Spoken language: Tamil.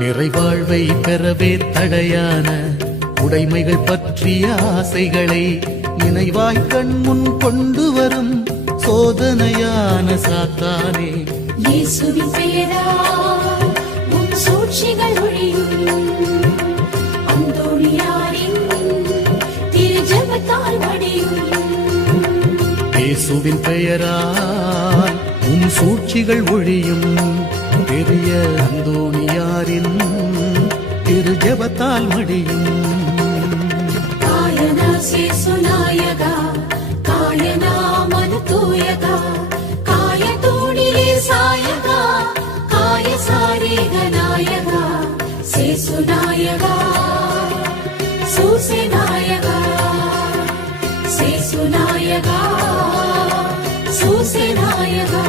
நிறைவாழ்வை பெறவே தடையான உடைமைகள் பற்றிய ஆசைகளை நினைவாய் கண் முன் கொண்டு வரும் சோதனையான சாத்தானே. இயேசுவின் பெயரால் உன் சூழ்ச்சிகள் ஒழியும். அந்தோணியாரின் திரு ஜெபத்தால் வடியும். இயேசுவின் பெயரால் உன் சூழ்ச்சிகள் ஒழியும். பெரிய அந்தோணியாரின் திரு ஜெபத்தால் மடியும் காயனா சேசுநாயகா காயனா மனதூயகா காய தூணிலே சாயகா காய சாரீக நாயகா சேசுநாயகா சூசேநாயகா சேசுநாயகா சூசேநாயகா